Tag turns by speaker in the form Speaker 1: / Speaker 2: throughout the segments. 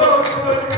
Speaker 1: Господь.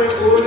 Speaker 1: glória, glória.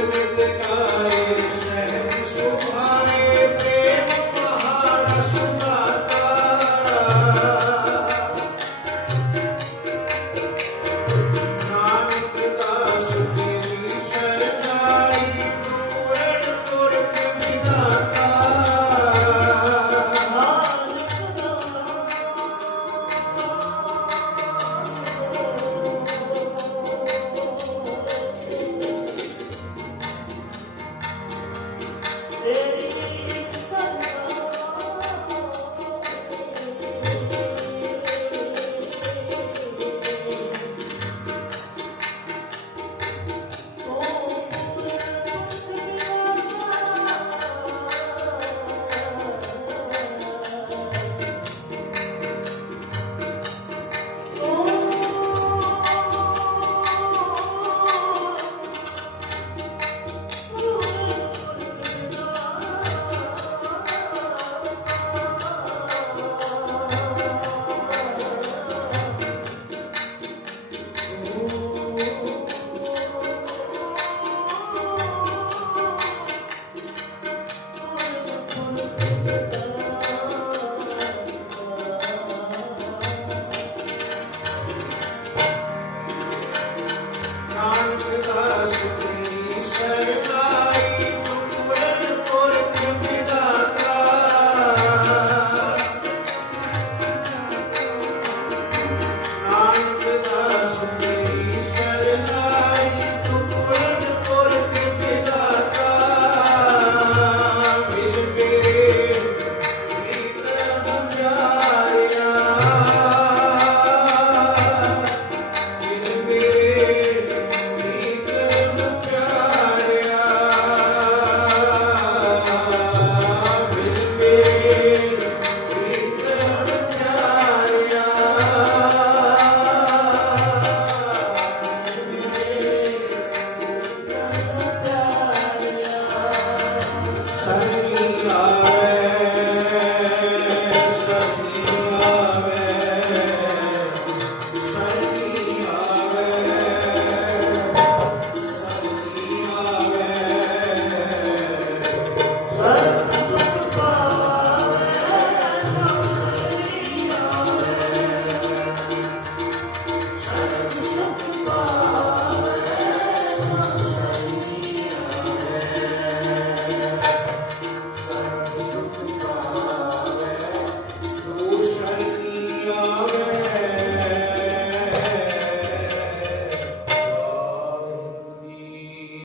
Speaker 1: Krishna.